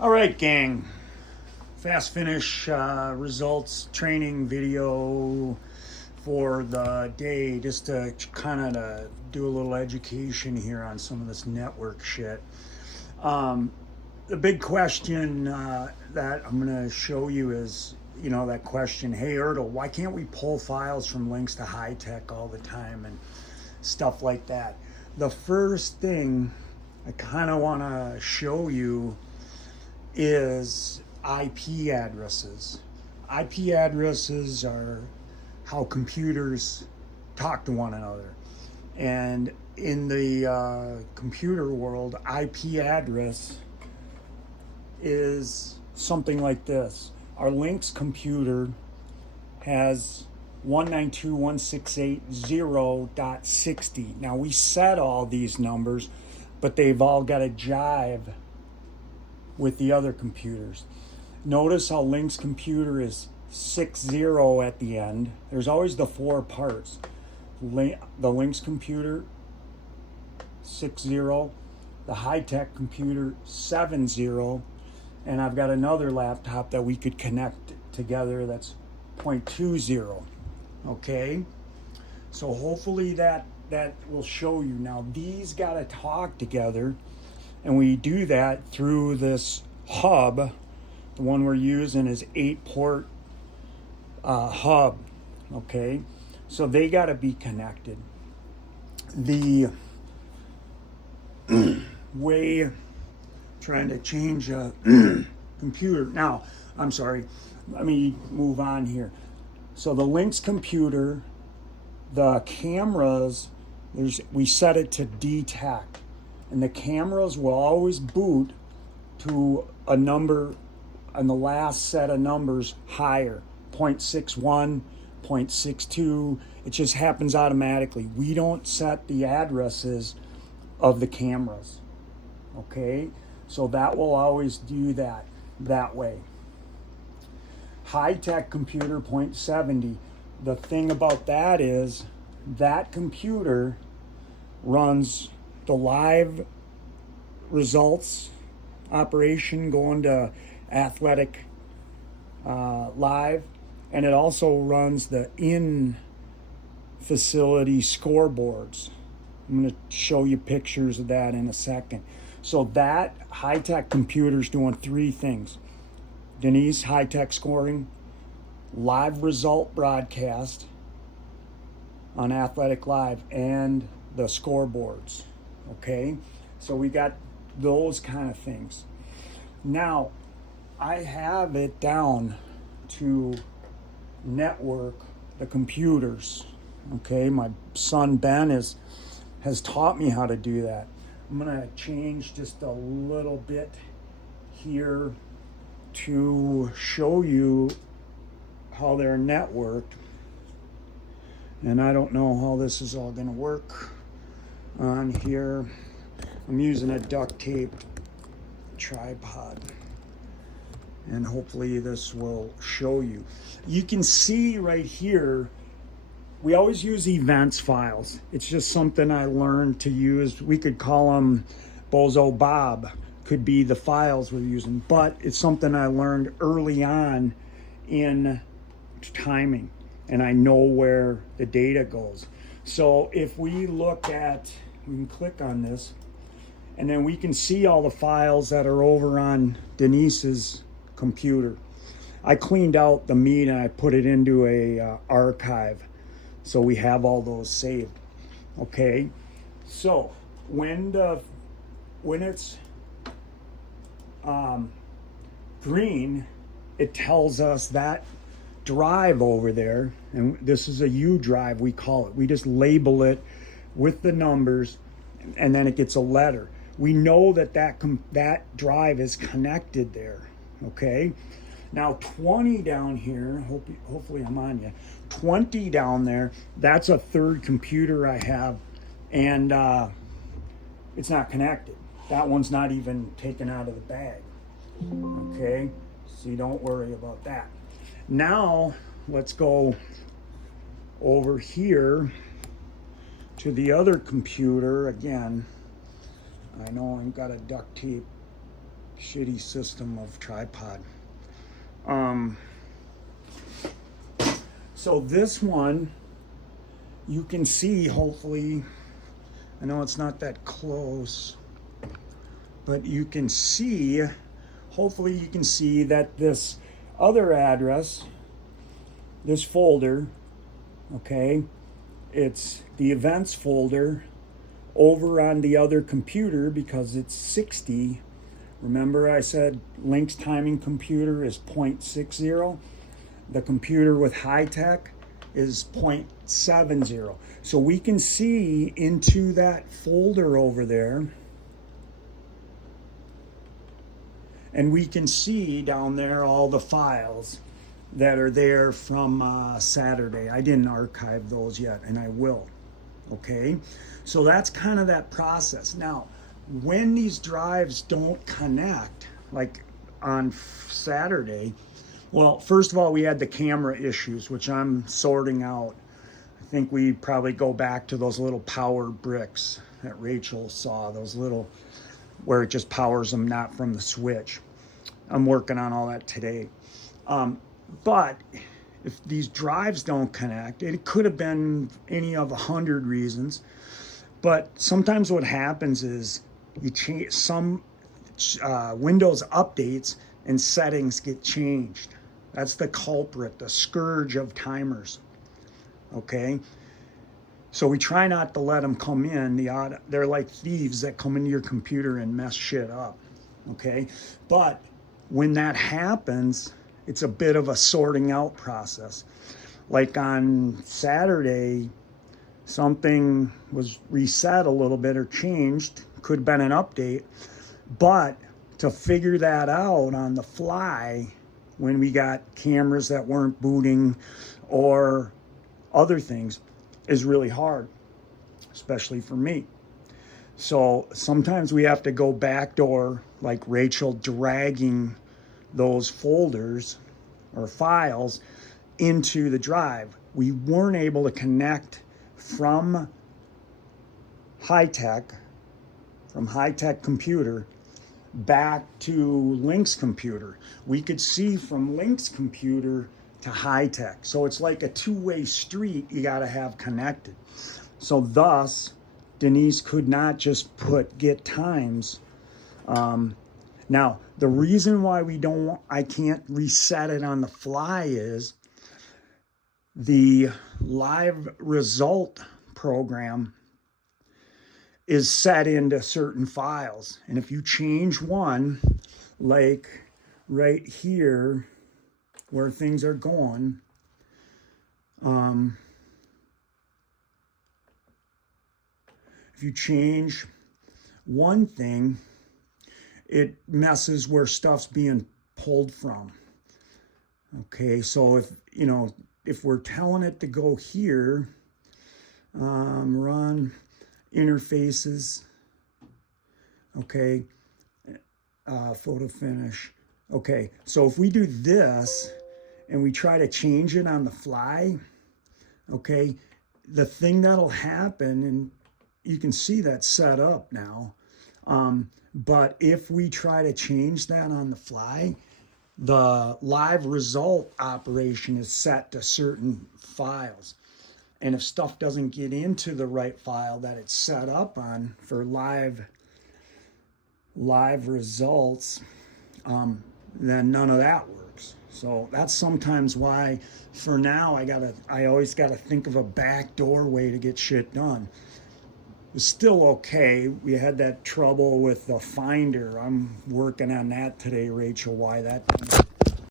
All right, gang. Fast finish results training video for the day, just to kind of do a little education here on some of this network shit. The big question that I'm going to show you is, that question, hey, Ertl, why can't we pull files from links to high tech all the time and stuff like that? The first thing I kind of want to show you is IP addresses. IP addresses are how computers talk to one another. And in the computer world, IP address is something like this. Our Linux computer has 192.168.0.60. Now we set all these numbers, but they've all got to jive with the other computers. Notice how Link's computer is 60 at the end. There's always the four parts. The Link's computer 60, the high-tech computer 70, and I've got another laptop that we could connect together that's 0.20. Okay, so hopefully that will show you. Now these got to talk together, and we do that through this hub. The one we're using is 8-port hub. Okay, so they got to be connected. The way trying to change a computer. Now, I'm sorry. Let me move on here. So the Link's computer, the cameras, we set it to detect, and the cameras will always boot to a number on the last set of numbers higher, 0.61, 0.62. It just happens automatically. We don't set the addresses of the cameras. Okay, so that will always do that way. High-tech computer 0.70. The thing about that is that computer runs the live results operation going to Athletic Live, and it also runs the in-facility scoreboards. I'm going to show you pictures of that in a second. So that high-tech computer is doing three things. Denise, high-tech scoring, live result broadcast on Athletic Live, and the scoreboards. Okay, so we got those kind of things. Now, I have it down to network the computers. Okay, my son Ben has taught me how to do that. I'm going to change just a little bit here to show you how they're networked. And I don't know how this is all going to work on here. I'm using a duct taped tripod, and hopefully this will show you. You can see right here, we always use events files. It's just something I learned to use. We could call them Bozo Bob, could be the files we're using, but it's something I learned early on in timing, and I know where the data goes. So if we look at, we can click on this, and then we can see all the files that are over on Denise's computer. I cleaned out the meat and I put it into a archive, so we have all those saved. Okay, so when it's green, it tells us that drive over there, and this is a U drive, we call it. We just label it with the numbers, and then it gets a letter. We know that drive is connected there. Okay, now 20 down here, hopefully I'm on you. 20 down there, that's a third computer I have, and it's not connected. That one's not even taken out of the bag. Okay, so you don't worry about that. Now let's go over here to the other computer again. I know I've got a duct tape shitty system of tripod. So this one, you can see, hopefully, I know it's not that close, but you can see, hopefully you can see that this other address, this folder, okay, it's the events folder over on the other computer because it's 60. Remember I said Link's timing computer is 0.60. The computer with high tech is 0.70. So we can see into that folder over there. And we can see down there all the files that are there from Saturday. I didn't archive those yet, and I will. Okay? So that's kind of that process. Now, when these drives don't connect, like on Saturday, well, first of all, we had the camera issues, which I'm sorting out. I think we probably go back to those little power bricks that Rachel saw, those little, where it just powers them, not from the switch. I'm working on all that today. But if these drives don't connect, it could have been any of 100 reasons. But sometimes what happens is you change some Windows updates and settings get changed. That's the culprit, the scourge of timers. Okay? So we try not to let them come in. They're like thieves that come into your computer and mess shit up. Okay? But when that happens, it's a bit of a sorting out process. Like on Saturday, something was reset a little bit or changed. Could have been an update. But to figure that out on the fly, when we got cameras that weren't booting or other things, is really hard, especially for me. So sometimes we have to go backdoor, like Rachel dragging those folders or files into the drive. We weren't able to connect from high-tech computer back to Link's computer. We could see from Link's computer to high-tech. So it's like a two-way street you got to have connected. So thus, Denise could not just get times. Now, the reason why I can't reset it on the fly is the live result program is set into certain files. And if you change one, like right here, where things are going, if you change one thing, it messes where stuff's being pulled from. Okay, so if we're telling it to go here, run interfaces, okay, photo finish. Okay, so if we do this and we try to change it on the fly, okay, the thing that'll happen, and you can see that set up now, but if we try to change that on the fly, the live result operation is set to certain files. And if stuff doesn't get into the right file that it's set up on for live results, then none of that works. So that's sometimes why, for now, I always gotta think of a backdoor way to get shit done. It's still okay. We had that trouble with the Finder. I'm working on that today, Rachel, why that didn't